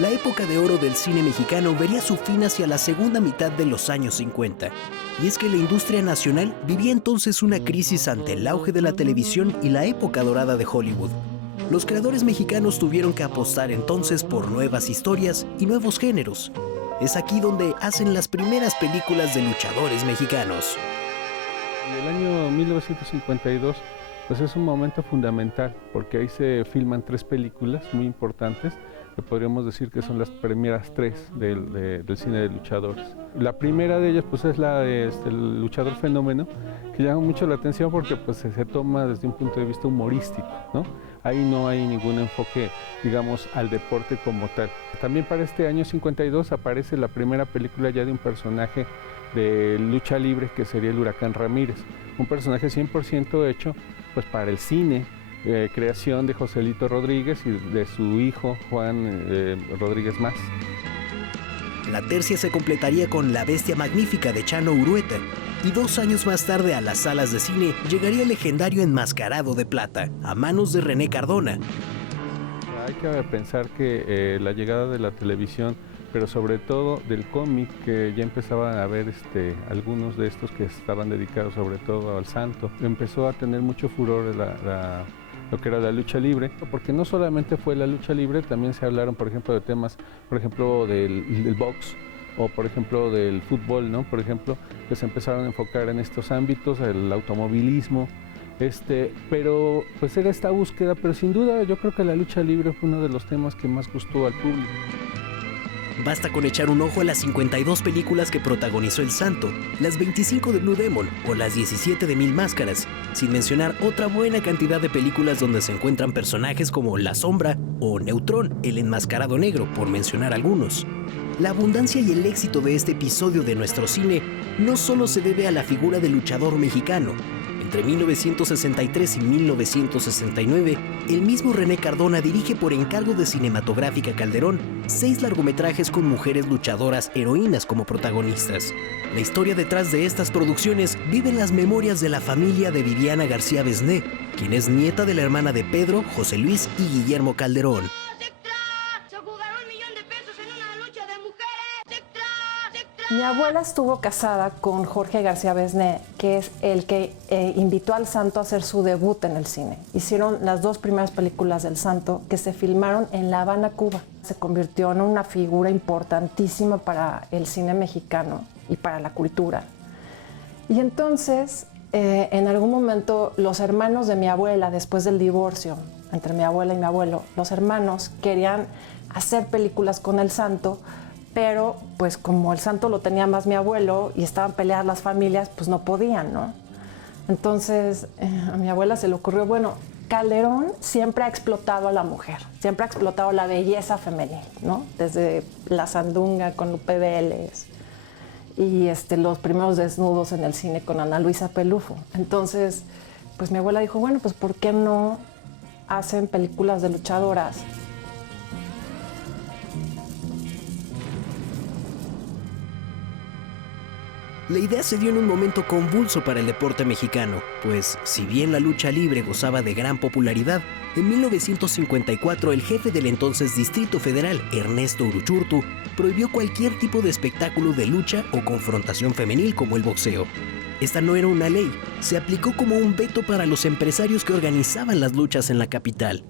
La época de oro del cine mexicano vería su fin hacia la segunda mitad de los años 50. Y es que la industria nacional vivía entonces una crisis ante el auge de la televisión y la época dorada de Hollywood. Los creadores mexicanos tuvieron que apostar entonces por nuevas historias y nuevos géneros. Es aquí donde hacen las primeras películas de luchadores mexicanos. El año 1952 pues es un momento fundamental porque ahí se filman 3 películas muy importantes que podríamos decir que son las primeras 3 del cine de luchadores. La primera de ellas pues es la de El luchador fenómeno, que llama mucho la atención porque pues se toma desde un punto de vista humorístico, ¿no? Ahí no hay ningún enfoque, digamos, al deporte como tal. También para este año 52 aparece la primera película ya de un personaje de lucha libre que sería el Huracán Ramírez, un personaje 100% hecho pues para el cine, creación de Joselito Rodríguez y de su hijo Juan Rodríguez Más. La tercia se completaría con La Bestia Magnífica de Chano Urueta, y 2 años más tarde a las salas de cine llegaría el legendario Enmascarado de Plata, a manos de René Cardona. Hay que pensar que la llegada de la televisión, pero sobre todo del cómic, que ya empezaban a haber algunos de estos que estaban dedicados sobre todo al santo, empezó a tener mucho furor lo que era la lucha libre, porque no solamente fue la lucha libre, también se hablaron, por ejemplo, de temas, por ejemplo, del box, o por ejemplo del fútbol, ¿no? Por ejemplo, que se empezaron a enfocar en estos ámbitos, el automovilismo, pero pues era esta búsqueda, pero sin duda yo creo que la lucha libre fue uno de los temas que más gustó al público. Basta con echar un ojo a las 52 películas que protagonizó El Santo, las 25 de Blue Demon o las 17 de Mil Máscaras, sin mencionar otra buena cantidad de películas donde se encuentran personajes como La Sombra o Neutrón, el enmascarado negro, por mencionar algunos. La abundancia y el éxito de este episodio de nuestro cine no solo se debe a la figura del luchador mexicano. Entre 1963 y 1969, el mismo René Cardona dirige por encargo de Cinematográfica Calderón 6 largometrajes con mujeres luchadoras heroínas como protagonistas. La historia detrás de estas producciones vive en las memorias de la familia de Viviana García Besné, quien es nieta de la hermana de Pedro, José Luis y Guillermo Calderón. Mi abuela estuvo casada con Jorge García Besné, que es el que invitó al Santo a hacer su debut en el cine. Hicieron las 2 primeras películas del Santo que se filmaron en La Habana, Cuba. Se convirtió en una figura importantísima para el cine mexicano y para la cultura. Y entonces, en algún momento, los hermanos de mi abuela, después del divorcio entre mi abuela y mi abuelo, los hermanos querían hacer películas con el Santo, pero pues como el Santo lo tenía más mi abuelo y estaban peleadas las familias, pues no podían, ¿no? Entonces a mi abuela se le ocurrió, bueno, Calderón siempre ha explotado a la mujer, siempre ha explotado la belleza femenil, ¿no? Desde La Sandunga con Lupe Vélez y los primeros desnudos en el cine con Ana Luisa Pelufo. Entonces, pues mi abuela dijo, bueno, pues ¿por qué no hacen películas de luchadoras? La idea se dio en un momento convulso para el deporte mexicano, pues si bien la lucha libre gozaba de gran popularidad, en 1954 el jefe del entonces Distrito Federal, Ernesto Uruchurtu, prohibió cualquier tipo de espectáculo de lucha o confrontación femenil como el boxeo. Esta no era una ley, se aplicó como un veto para los empresarios que organizaban las luchas en la capital.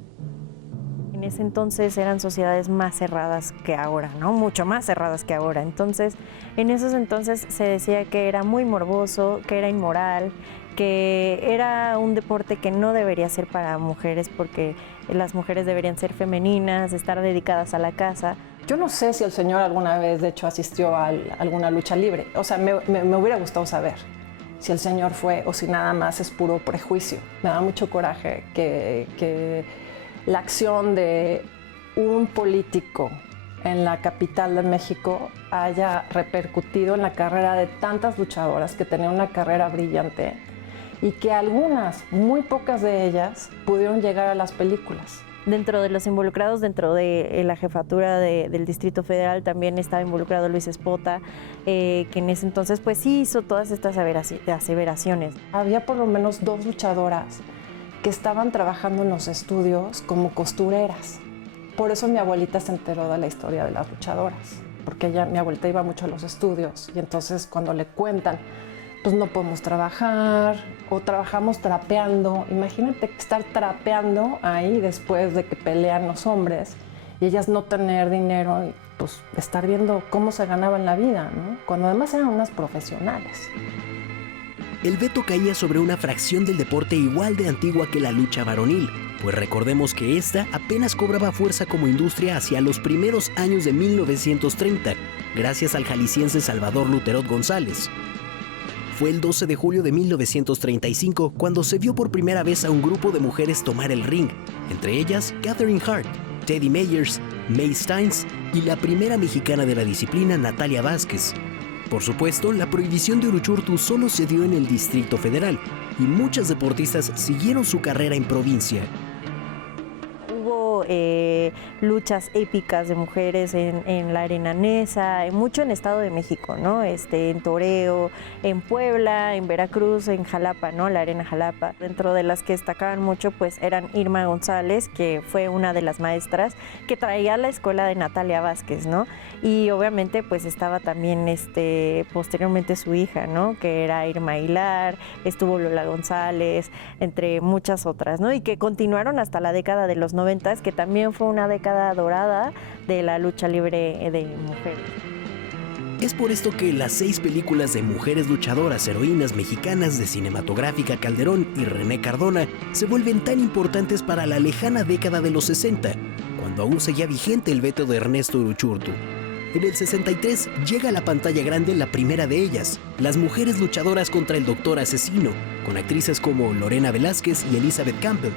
En ese entonces eran sociedades más cerradas que ahora, ¿no? Mucho más cerradas que ahora. Entonces, en esos entonces se decía que era muy morboso, que era inmoral, que era un deporte que no debería ser para mujeres porque las mujeres deberían ser femeninas, estar dedicadas a la casa. Yo no sé si el señor alguna vez, de hecho, asistió a alguna lucha libre. O sea, me hubiera gustado saber si el señor fue o si nada más es puro prejuicio. Me da mucho coraje que la acción de un político en la capital de México haya repercutido en la carrera de tantas luchadoras que tenían una carrera brillante y que algunas, muy pocas de ellas, pudieron llegar a las películas. Dentro de los involucrados, dentro de la jefatura del Distrito Federal, también estaba involucrado Luis Espota, que en ese entonces pues sí hizo todas estas aseveraciones. Había por lo menos 2 luchadoras que estaban trabajando en los estudios como costureras Por eso mi abuelita se enteró de la historia de las luchadoras, porque mi abuelita iba mucho a los estudios y entonces cuando le cuentan, pues no podemos trabajar o trabajamos trapeando. Imagínate estar trapeando ahí después de que pelean los hombres y ellas no tener dinero y pues estar viendo cómo se ganaban la vida, ¿no? Cuando además eran unas profesionales. El veto caía sobre una fracción del deporte igual de antigua que la lucha varonil, pues recordemos que esta apenas cobraba fuerza como industria hacia los primeros años de 1930, gracias al jalisciense Salvador Luterot González. Fue el 12 de julio de 1935 cuando se vio por primera vez a un grupo de mujeres tomar el ring, entre ellas Catherine Hart, Teddy Mayers, May Steins y la primera mexicana de la disciplina, Natalia Vázquez. Por supuesto, la prohibición de Uruchurtu solo se dio en el Distrito Federal y muchas deportistas siguieron su carrera en provincia. Hubo luchas épicas de mujeres en la Arena Nesa, mucho en Estado de México, ¿no? En Toreo, en Puebla, en Veracruz, en Jalapa, ¿no? La Arena Jalapa. Dentro de las que destacaban mucho, pues eran Irma González, que fue una de las maestras que traía la escuela de Natalia Vázquez, ¿no? Y obviamente, pues estaba también posteriormente su hija, ¿no? Que era Irma Aguilar, estuvo Lola González, entre muchas otras, ¿no? Y que continuaron hasta la década de los 90, que también fue una década dorada de la lucha libre de mujeres. Es por esto que las 6 películas de mujeres luchadoras heroínas mexicanas de Cinematográfica Calderón y René Cardona se vuelven tan importantes para la lejana década de los 60, cuando aún seguía vigente el veto de Ernesto Uruchurtu. En el 63 llega a la pantalla grande la primera de ellas, Las mujeres luchadoras contra el Doctor Asesino, con actrices como Lorena Velázquez y Elizabeth Campbell.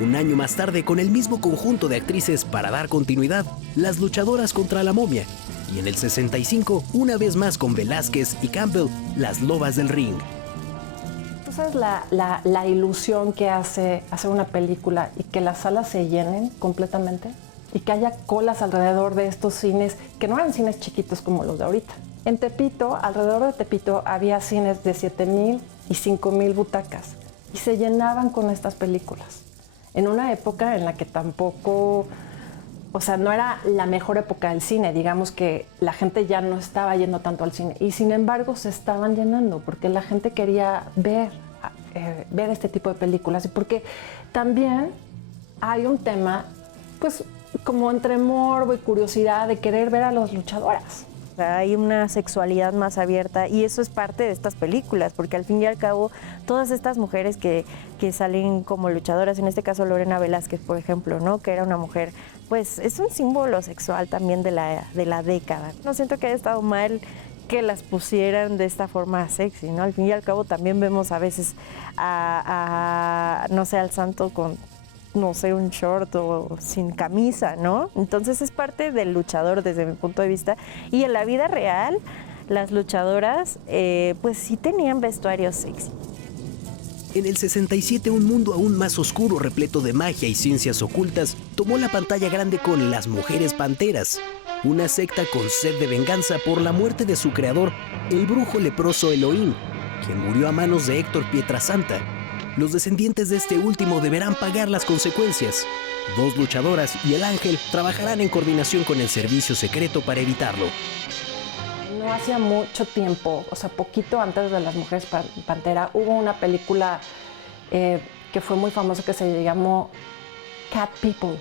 Un año más tarde, con el mismo conjunto de actrices para dar continuidad, Las luchadoras contra la momia. Y en el 65, una vez más con Velázquez y Campbell, Las lobas del ring. ¿Tú sabes la ilusión que hace hacer una película y que las salas se llenen completamente? Y que haya colas alrededor de estos cines, que no eran cines chiquitos como los de ahorita. En Tepito, alrededor de Tepito, había cines de 7,000 y 5,000 butacas y se llenaban con estas películas. En una época en la que tampoco, o sea, no era la mejor época del cine, digamos que la gente ya no estaba yendo tanto al cine y sin embargo se estaban llenando porque la gente quería ver este tipo de películas y porque también hay un tema, pues, como entre morbo y curiosidad de querer ver a las luchadoras. Hay una sexualidad más abierta y eso es parte de estas películas, porque al fin y al cabo todas estas mujeres que salen como luchadoras, en este caso Lorena Velázquez, por ejemplo, ¿no? Que era una mujer, pues es un símbolo sexual también de la década. No siento que haya estado mal que las pusieran de esta forma sexy, ¿no? Al fin y al cabo también vemos a veces no sé, al santo con, no sé, un short o sin camisa, ¿no? Entonces es parte del luchador desde mi punto de vista. Y en la vida real, las luchadoras, pues sí tenían vestuarios sexy. En el 67, un mundo aún más oscuro, repleto de magia y ciencias ocultas, tomó la pantalla grande con Las Mujeres Panteras, una secta con sed de venganza por la muerte de su creador, el brujo leproso Elohim, quien murió a manos de Héctor Pietrasanta. Los descendientes de este último deberán pagar las consecuencias. 2 luchadoras y el ángel trabajarán en coordinación con el servicio secreto para evitarlo. No hacía mucho tiempo, o sea, poquito antes de Las Mujeres Pantera, hubo una película que fue muy famosa que se llamó Cat People.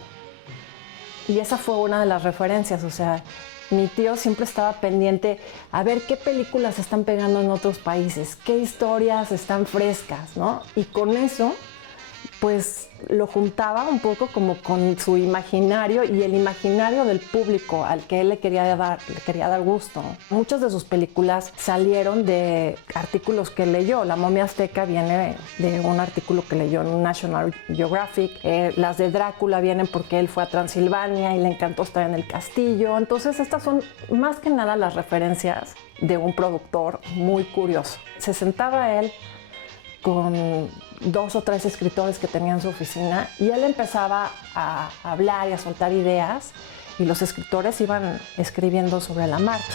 Y esa fue una de las referencias, o sea, mi tío siempre estaba pendiente a ver qué películas están pegando en otros países, qué historias están frescas, ¿no? Y con eso, pues lo juntaba un poco como con su imaginario y el imaginario del público al que él le quería dar gusto. Muchas de sus películas salieron de artículos que leyó. La momia azteca viene de un artículo que leyó en National Geographic. Las de Drácula vienen porque él fue a Transilvania y le encantó estar en el castillo. Entonces estas son más que nada las referencias de un productor muy curioso. Se sentaba él con 2 o 3 escritores que tenía en su oficina y él empezaba a hablar y a soltar ideas y los escritores iban escribiendo sobre la marcha.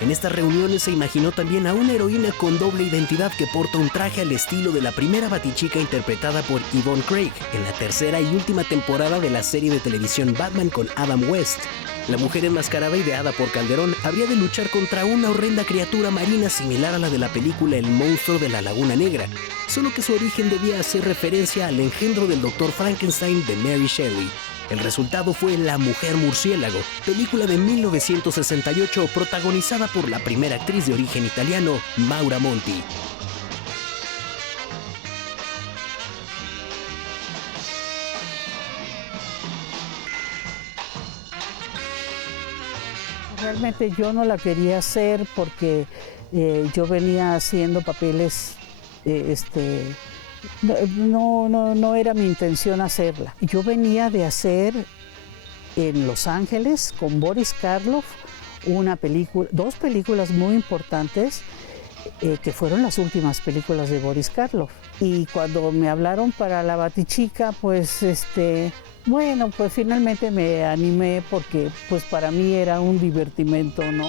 En estas reuniones se imaginó también a una heroína con doble identidad que porta un traje al estilo de la primera Batichica interpretada por Yvonne Craig en la tercera y última temporada de la serie de televisión Batman con Adam West. La mujer enmascarada, ideada por Calderón, habría de luchar contra una horrenda criatura marina similar a la de la película El monstruo de la Laguna Negra, solo que su origen debía hacer referencia al engendro del Dr. Frankenstein de Mary Shelley. El resultado fue La mujer murciélago, película de 1968 protagonizada por la primera actriz de origen italiano, Maura Monti. Realmente yo no la quería hacer porque yo venía haciendo papeles, no era mi intención hacerla. Yo venía de hacer en Los Ángeles con Boris Karloff dos películas muy importantes que fueron las últimas películas de Boris Karloff. Y cuando me hablaron para La Batichica, pues bueno, pues finalmente me animé porque pues para mí era un divertimento, ¿no?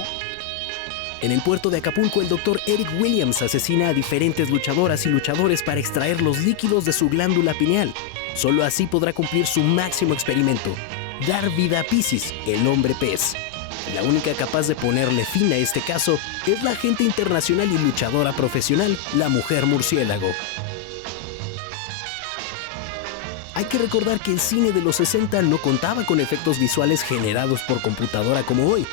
En el puerto de Acapulco, el doctor Eric Williams asesina a diferentes luchadoras y luchadores para extraer los líquidos de su glándula pineal. Solo así podrá cumplir su máximo experimento: dar vida a Piscis, el hombre pez. La única capaz de ponerle fin a este caso es la agente internacional y luchadora profesional, la mujer murciélago. Hay que recordar que el cine de los 60 no contaba con efectos visuales generados por computadora como hoy.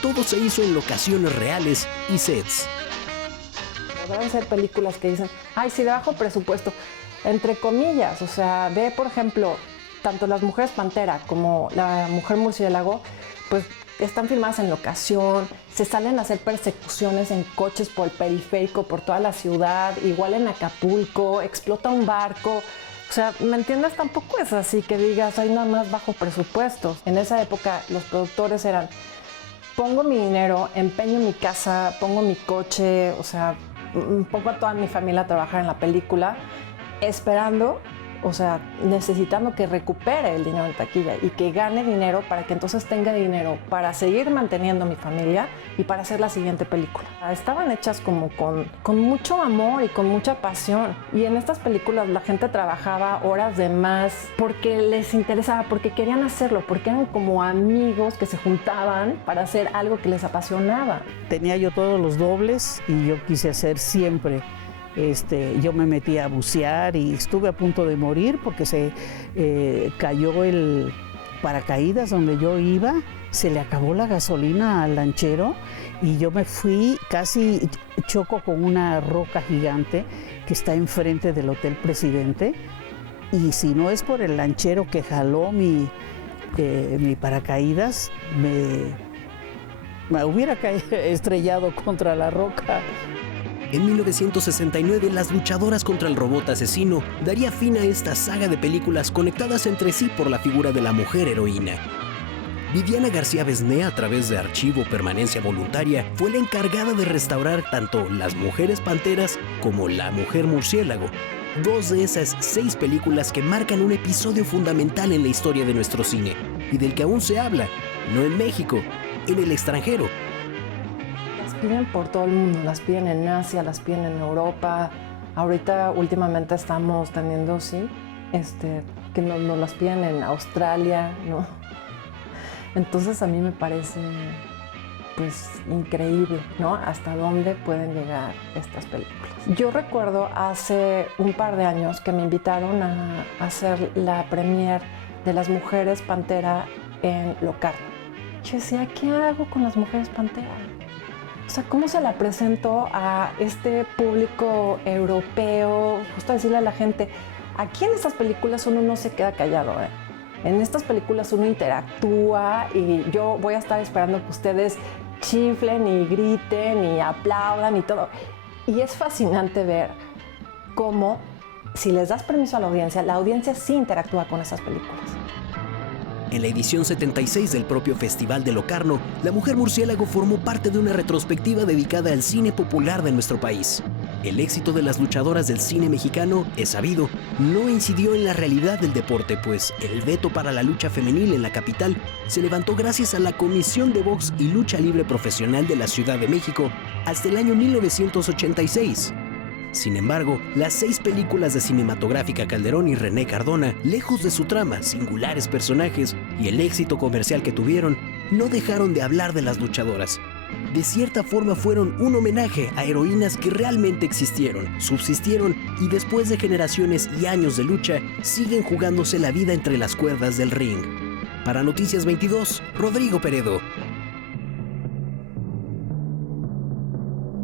Todo se hizo en locaciones reales y sets. Podrán ser películas que dicen, ay, sí, de bajo presupuesto, entre comillas. O sea, ve, por ejemplo, tanto Las Mujeres Pantera como La Mujer Murciélago, pues están filmadas en locación, se salen a hacer persecuciones en coches por el periférico, por toda la ciudad, igual en Acapulco, explota un barco. O sea, ¿me entiendes? Tampoco es así que digas, hay nada más bajo presupuesto. En esa época los productores eran, pongo mi dinero, empeño mi casa, pongo mi coche, o sea, pongo a toda mi familia a trabajar en la película, esperando, o sea, necesitando que recupere el dinero en taquilla y que gane dinero para que entonces tenga dinero para seguir manteniendo a mi familia y para hacer la siguiente película. Estaban hechas como con mucho amor y con mucha pasión. Y en estas películas la gente trabajaba horas de más porque les interesaba, porque querían hacerlo, porque eran como amigos que se juntaban para hacer algo que les apasionaba. Tenía yo todos los dobles y yo quise hacer siempre. Yo me metí a bucear y estuve a punto de morir porque se cayó el paracaídas donde yo iba, se le acabó la gasolina al lanchero y yo me fui, casi choco con una roca gigante que está enfrente del Hotel Presidente, y si no es por el lanchero que jaló mi paracaídas, me hubiera estrellado contra la roca. En 1969, Las luchadoras contra el robot asesino daría fin a esta saga de películas conectadas entre sí por la figura de la mujer heroína. Viviana García Besné, a través de Archivo Permanencia Voluntaria, fue la encargada de restaurar tanto Las Mujeres Panteras como La Mujer Murciélago, dos de esas 6 películas que marcan un episodio fundamental en la historia de nuestro cine y del que aún se habla, no en México, en el extranjero. Las piden por todo el mundo, las piden en Asia, las piden en Europa. Ahorita últimamente estamos teniendo, sí, que nos las piden en Australia, ¿no? Entonces a mí me parece, pues, increíble, ¿no? Hasta dónde pueden llegar estas películas. Yo recuerdo hace un par de años que me invitaron a hacer la premier de Las Mujeres Pantera en Locarno. Yo decía, ¿qué hago con Las Mujeres Pantera? O sea, ¿cómo se la presento a este público europeo? Justo decirle a la gente, aquí en estas películas uno no se queda callado, ¿eh? En estas películas uno interactúa y yo voy a estar esperando que ustedes chiflen y griten y aplaudan y todo. Y es fascinante ver cómo, si les das permiso a la audiencia sí interactúa con esas películas. En la edición 76 del propio Festival de Locarno, La Mujer Murciélago formó parte de una retrospectiva dedicada al cine popular de nuestro país. El éxito de las luchadoras del cine mexicano, es sabido, no incidió en la realidad del deporte, pues el veto para la lucha femenil en la capital se levantó gracias a la Comisión de Box y Lucha Libre Profesional de la Ciudad de México hasta el año 1986. Sin embargo, las 6 películas de Cinematográfica Calderón y René Cardona, lejos de su trama, singulares personajes y el éxito comercial que tuvieron, no dejaron de hablar de las luchadoras. De cierta forma fueron un homenaje a heroínas que realmente existieron, subsistieron y después de generaciones y años de lucha, siguen jugándose la vida entre las cuerdas del ring. Para Noticias 22, Rodrigo Peredo.